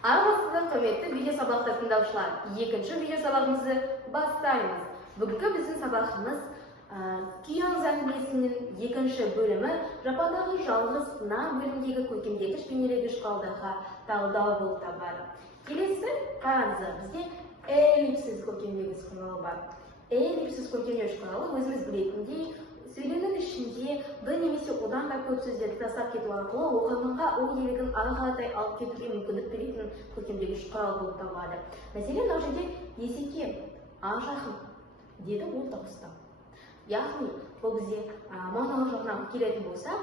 Армысыздар құрметті видео сабақты тыңдаушылар. Екінші видео сабағымызды бастаймыз. Бүгінгі біздің сабағымыз Күйеуіңіз әңгімесінің екінші бөлімі жападағы жалғыз бөлімдегі көркемдегіш бейнелегіш құралдарға талдау болып табылады. Келесі қараңыздар, бізде эллипсис көркемдегіш құралы бар. Эллипсис көркемдегіш құралы өзіміз білетіндей сөйлемнің ішінде бір немесе одан да көп сөздерді тастап кету арқылы оқырманға ой елегін ары қаратай алып кетуге мүмкіндік беретін көркемдегіш құрал болып табылады. Мәселен, мына жерде Есеке, жақын деді ол дауыстап. Яғни, бұл бізде мағыналық жағынан келетін болсақ,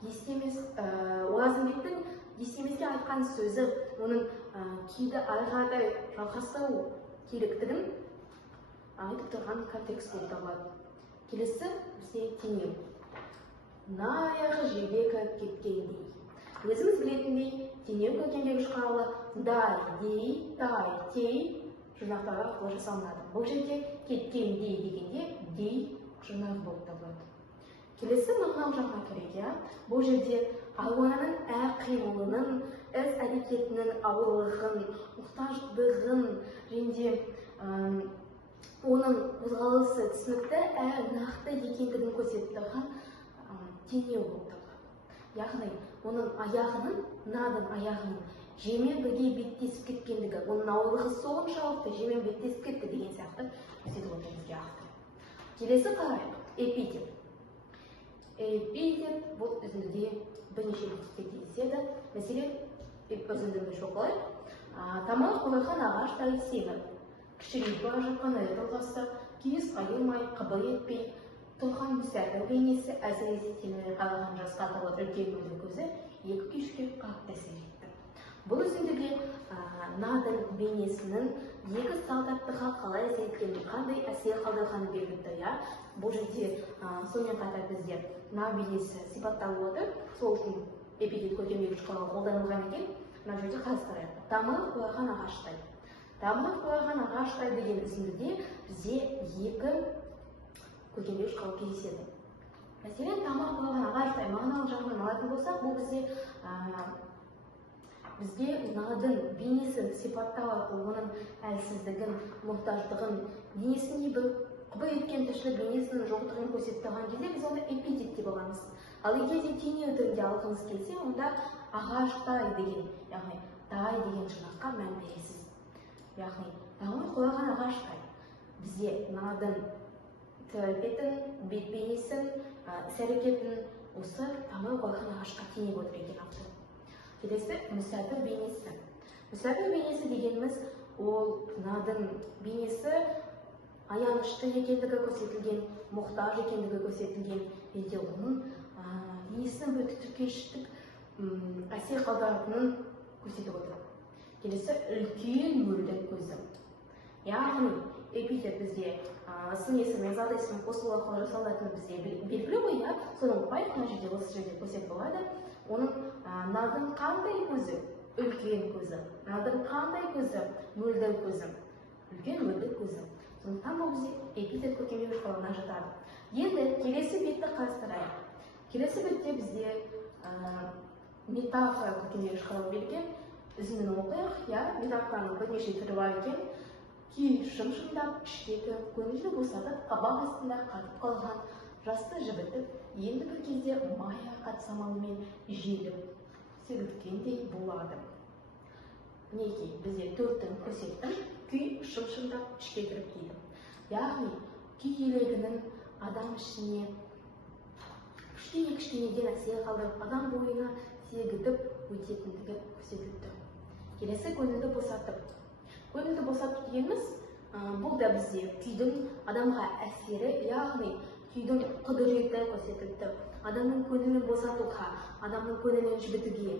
Оразымбектің Естемеске айтқан сөзі, оның кейді ары қаратай жалғастыру керектігін айтып тұрған контекст болып табылады. Келесі бізде теңеу. Аяғы жерге кіріп кеткендей. Өзіміз білетіндей, теңеу көркемдегіш құралы дай, дей, тай, тей жұрнақтары арқылы жасалынады. Бұл жерде кеткендей дегенде дей жұрнақ болып табылады. Келесі мағыналық жағына келейік. Бұл жерде ауаның әр қимылының, іс-әрекетінің ауырлығын, мұқтаждығын және оның қозғалысы түсінікті әрі нақты екендігін көрсетіп тұрған теңеу болып табылады. Яғни, оның аяғының жермен бірге беттесіп кеткендігі, оның ауырлығы соншалықты жермен беттесіп кетті деген сияқты көрсетіп отыр бізге автор. Келесі қарайық, эпитет. Эпитет бұл үзінді бірнеше эпитетке кездеседі. Мәселен, үзіндіні шоқылайық. Тамақ қойған ағаштай семіп, кішірейіп бара жатқан ірі тұлғасы, кеңес қайырмай, қыбыр етпей тұрған мүсәпір бейнесі, әсіресе телміре қараған жасқа толы үлкен мөлдір көзі екі күйшіге қатты әсер етті. Бұл үзіндіге надың бейнесінің екі салт-аттыға қалай әсер еткенін, қандай әсер қалдырғаны белгілі тұр. Бұл жерде сонымен қатар бізде на бейнесі сипатталып отыр, сол үшін эпитет көркемдегіш құралы қолданылған екен. Мына жерде қарастырайық. Тамыр қойған ағаштай. Тамыр қойған ағаштай деген үзіндіде бізде екі көркемдегіш құрал кездеседі. Мәселен, тамыр қойған ағаштай мағыналық жағынан алатын болсақ, бұл бізге надың бейнесін сипаттау арқылы оның әлсіздігін, мұқтаждығын, бейнесіне бір қыбыр еткен тіршілік бейнесінің жоқтығын көрсетіп тұрған кезде біз оны эпитет деп аламыз. Ал егер де теңеу түрінде алғыңыз келсе, онда ағаштай деген, яғни тай деген жұрнаққа мән бересіз. Яғни, тамыр қойған ағаштай бізде надың тәрбетін, бет-бейнесін, іс-әрекетін осы тамыр қойған ағашқа теңеп отыр екен автор. Келесі мүсәпір бейнесі. Мүсәпір бейнесі дегеніміз ол надың бейнесі аянышты екендігі көрсетілген, мұқтаж екендігі көрсетілген, және оның бейнесінің бір түркеншілік әсер қалдыратынын көрсетіп отыр. Келесі үлкен мөлдір көзі. Яғни, эпитет бізде сын есіммен зат есіммен қосылу арқылы жасалатыны бізде белгілі ғой, соның ұқпайық, мына жерде осы жерде көрсетіп болады. Оның надың қандай көзі? Үлкен көзі. Надың қандай көзі? Мөлдір көзі. Үлкен мөлдір көзі. Сондықтан бұл бізде эпитет көркемдегіш құралына жатады. Енді келесі бетті қарастырайық. Келесі бетте бізде метафора көркемдегіш құралы берілген. Үзіндіні оқиық, метафораның бірнеше түрі бар екен. Күй шым-шымдап, ішке кіріп, көңілді босатып, қабақ астында қатып қалған жасты жібітіп, енді бір кезде мая қат самалымен желіп, сөгілткендей болады. Мінекей, бізде төрттің көрсеттім, күй шым-шымдап, ішке кіріп дейді. Яғни, күй елегінің адам ішіне кішкене-кішкенеден әсер қалдырып, адам бойына сергітіп өтетіндігі көрсетіліп тұр. Келесі көңілді босатып. Көңілді босатып дегеніміз, бұл да бізде күйдің адамға әсері, яғни күйдің құдіреті көрсетіліп тұр. Адамның көңілін босатуға, адамның көңілін жібітуге,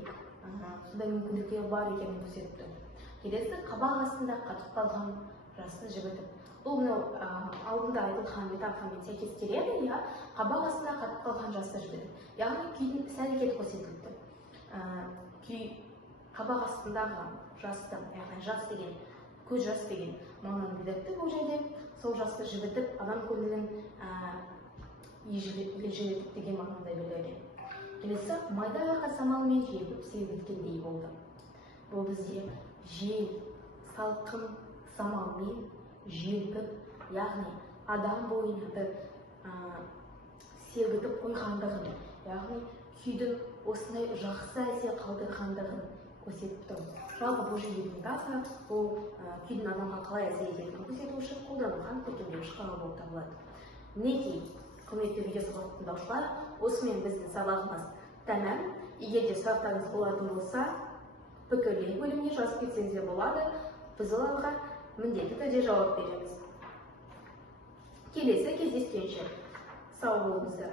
сондай мүмкіндіктер бар екенін көрсетіп тұр. Келесі қабақ астында қатып қалған жасты жібітіп. Бұл алдында айтылған метафорамен сәйкес келеді, қабақ астында қатып қалған жасты жібітіп. Яғни күйдің іс-әрекеті көрсетіліп тұр. Күй қабақ астындағы жасты, яғни жас деген, көз жас деген мағынаны білдіріпті бұл жерде. Сол жасты жібітіп, адам көңілін елжіретіп деген мағынада білдірген. Келесі майда қат самалмен желпіп сергіткендей болды. Бұл бізде жел, салқын самалмен желпіп, яғни адам бойына бір сергітіп қойғандығын, яғни күйдің осындай жақсы әсер қалдырғандығын көрсетіп тұр. Жалпы бұл жердегі метафора ол күйдің адамға қалай әсер ететінін көрсету үшін қолданылған көркемдеуіш құрал болып табылады. Мінекей, құрметті видеосұхбат тыңдаушылар, осымен біздің сабағымыз тәмам. Егер де сұрақтарыңыз болатын болса, пікірлер бөліміне жазып кетсеңіздер болады. Біз оларға міндетті түрде жауап береміз. Келесі кездескенше сау болыңыздар.